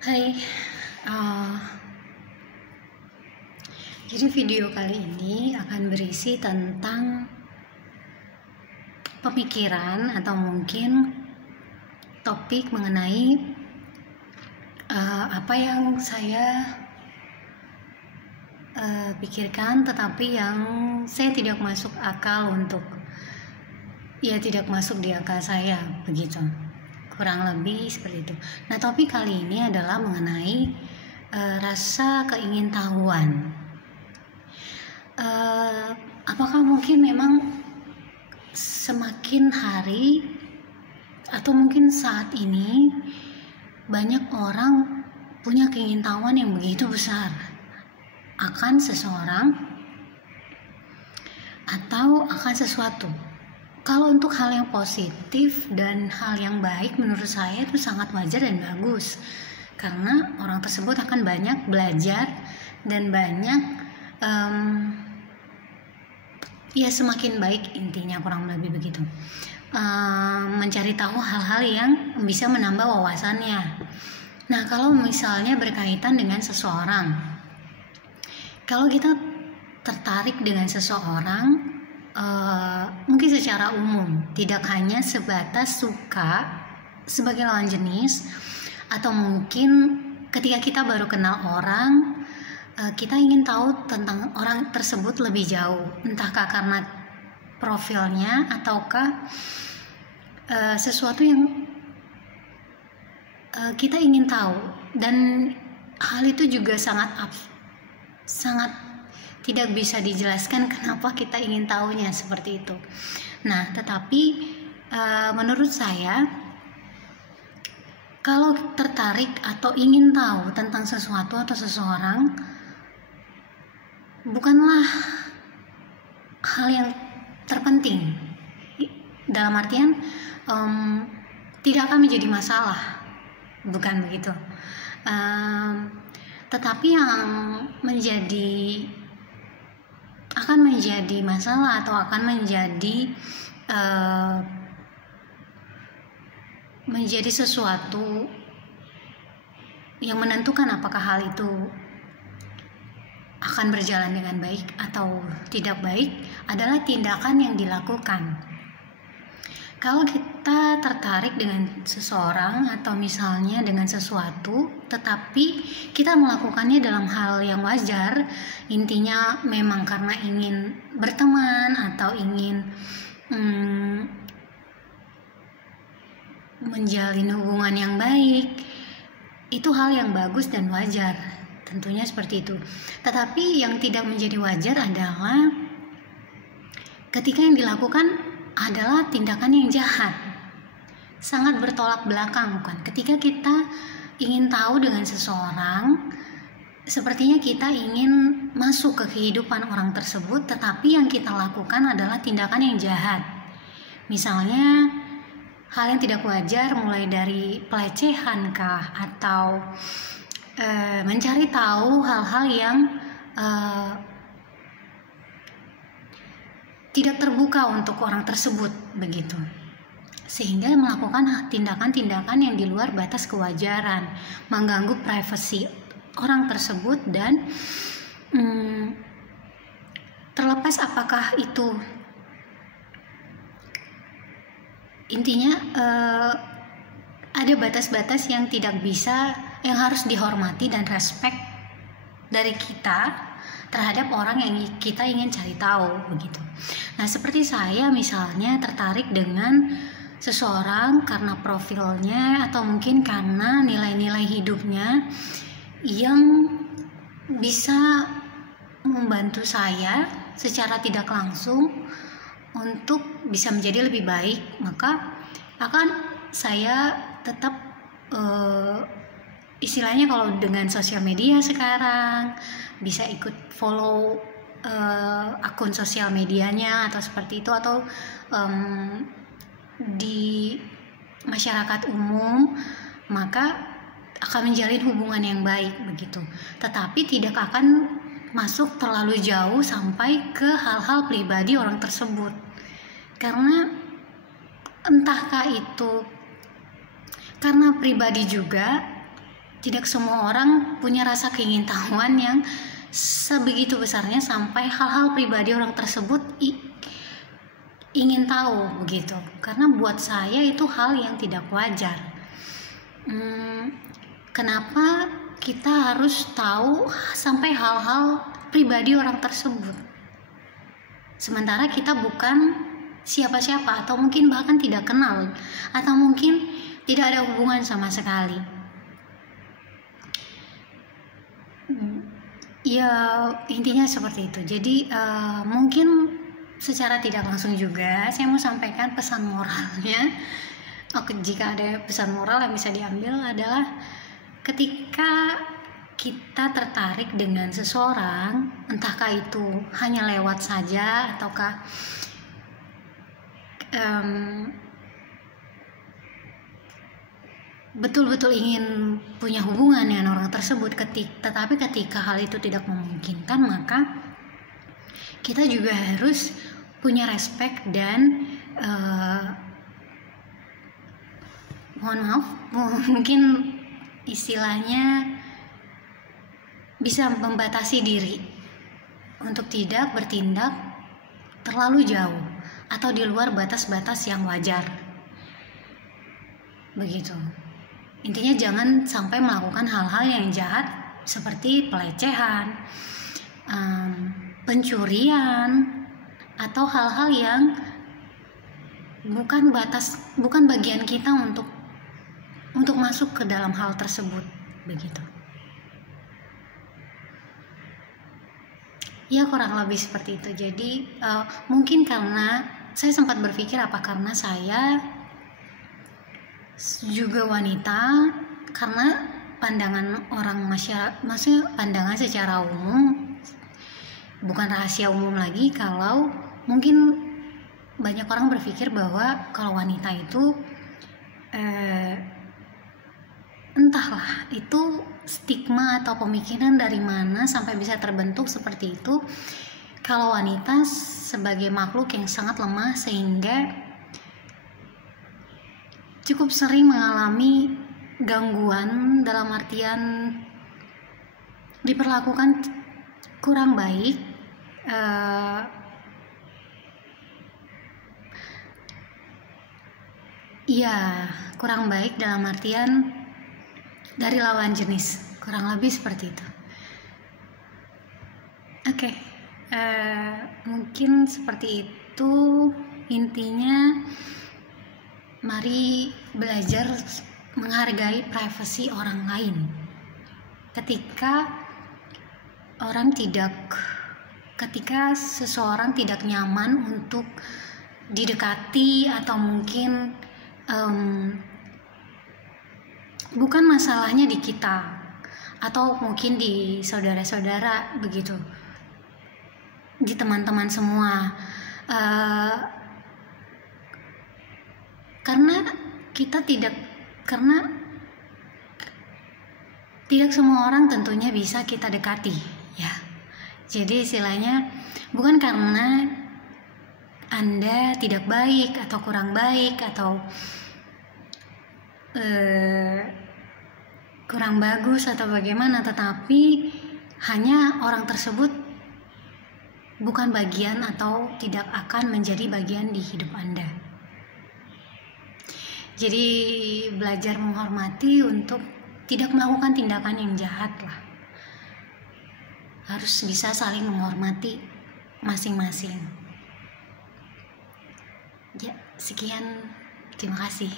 Hai, uh, jadi video kali ini akan berisi tentang pemikiran atau mungkin topik mengenai apa yang saya pikirkan, tetapi yang saya tidak masuk akal tidak masuk di akal saya, begitu. Kurang lebih seperti itu. Nah, topik kali ini adalah mengenai rasa keingintahuan. Apakah mungkin memang semakin hari atau mungkin saat ini banyak orang punya keingintahuan yang begitu besar akan seseorang atau akan sesuatu. Kalau untuk hal yang positif dan hal yang baik, menurut saya itu sangat wajar dan bagus, karena orang tersebut akan banyak belajar dan banyak semakin baik, intinya kurang lebih begitu, mencari tahu hal-hal yang bisa menambah wawasannya. Nah, kalau misalnya berkaitan dengan seseorang, kalau kita tertarik dengan seseorang, mungkin secara umum, tidak hanya sebatas suka sebagai lawan jenis, atau mungkin ketika kita baru kenal orang, kita ingin tahu tentang orang tersebut lebih jauh, entahkah karena profilnya ataukah sesuatu yang kita ingin tahu, dan hal itu juga sangat tidak bisa dijelaskan kenapa kita ingin tahunya seperti itu. Nah, tetapi menurut saya, kalau tertarik atau ingin tahu tentang sesuatu atau seseorang, bukanlah hal yang terpenting, dalam artian tidak akan menjadi masalah, bukan begitu. Tetapi yang akan menjadi masalah atau akan menjadi sesuatu yang menentukan apakah hal itu akan berjalan dengan baik atau tidak baik adalah tindakan yang dilakukan. Kalau kita tertarik dengan seseorang atau misalnya dengan sesuatu, tetapi kita melakukannya dalam hal yang wajar, intinya memang karena ingin berteman atau ingin menjalin hubungan yang baik, itu hal yang bagus dan wajar, tentunya seperti itu. Tetapi yang tidak menjadi wajar adalah ketika yang dilakukan adalah tindakan yang jahat, sangat bertolak belakang, bukan? Ketika kita ingin tahu dengan seseorang, sepertinya kita ingin masuk ke kehidupan orang tersebut, tetapi yang kita lakukan adalah tindakan yang jahat. Misalnya hal yang tidak wajar, mulai dari pelecehan kah, atau mencari tahu hal-hal yang tidak terbuka untuk orang tersebut, begitu, sehingga melakukan tindakan-tindakan yang di luar batas kewajaran, mengganggu privasi orang tersebut, dan terlepas apakah itu, intinya ada batas-batas yang harus dihormati dan respect dari kita terhadap orang yang kita ingin cari tahu, begitu. Nah, seperti saya misalnya tertarik dengan seseorang karena profilnya atau mungkin karena nilai-nilai hidupnya yang bisa membantu saya secara tidak langsung untuk bisa menjadi lebih baik, maka akan saya tetap istilahnya kalau dengan sosial media sekarang bisa ikut follow akun sosial medianya atau seperti itu, atau di masyarakat umum, maka akan menjalin hubungan yang baik, begitu. Tetapi tidak akan masuk terlalu jauh sampai ke hal-hal pribadi orang tersebut, karena entahkah itu karena pribadi juga tidak semua orang punya rasa keingintahuan yang sebegitu besarnya sampai hal-hal pribadi orang tersebut ingin tahu begitu. Karena buat saya itu hal yang tidak wajar. Kenapa kita harus tahu sampai hal-hal pribadi orang tersebut, sementara kita bukan siapa-siapa, atau mungkin bahkan tidak kenal, atau mungkin tidak ada hubungan sama sekali. Ya intinya seperti itu. Jadi mungkin secara tidak langsung juga saya mau sampaikan pesan moralnya. Jika ada pesan moral yang bisa diambil adalah ketika kita tertarik dengan seseorang, entahkah itu hanya lewat saja ataukah betul-betul ingin punya hubungan dengan orang tersebut, tetapi ketika hal itu tidak memungkinkan, maka kita juga harus punya respect dan mohon maaf, mungkin istilahnya bisa membatasi diri untuk tidak bertindak terlalu jauh atau di luar batas-batas yang wajar. Begitu. Intinya jangan sampai melakukan hal-hal yang jahat seperti pelecehan, pencurian, atau hal-hal yang bukan bagian kita untuk masuk ke dalam hal tersebut, begitu. Ya kurang lebih seperti itu. Jadi mungkin karena saya sempat berpikir apa karena saya juga wanita, karena pandangan orang masyarakat, maksudnya pandangan secara umum, bukan rahasia umum lagi kalau mungkin banyak orang berpikir bahwa kalau wanita itu entahlah itu stigma atau pemikiran dari mana sampai bisa terbentuk seperti itu, kalau wanita sebagai makhluk yang sangat lemah sehingga cukup sering mengalami gangguan dalam artian diperlakukan kurang baik, kurang baik dalam artian dari lawan jenis, kurang lebih seperti itu. Oke, mungkin seperti itu intinya. Mari belajar menghargai privasi orang lain. Ketika seseorang tidak nyaman untuk didekati, atau mungkin bukan masalahnya di kita atau mungkin di saudara-saudara begitu, di teman-teman semua, karena tidak semua orang tentunya bisa kita dekati, ya. Jadi istilahnya bukan karena Anda tidak baik atau kurang baik atau kurang bagus atau bagaimana, tetapi hanya orang tersebut bukan bagian atau tidak akan menjadi bagian di hidup Anda. Jadi belajar menghormati untuk tidak melakukan tindakan yang jahat lah. Harus bisa saling menghormati masing-masing. Ya, sekian. Terima kasih.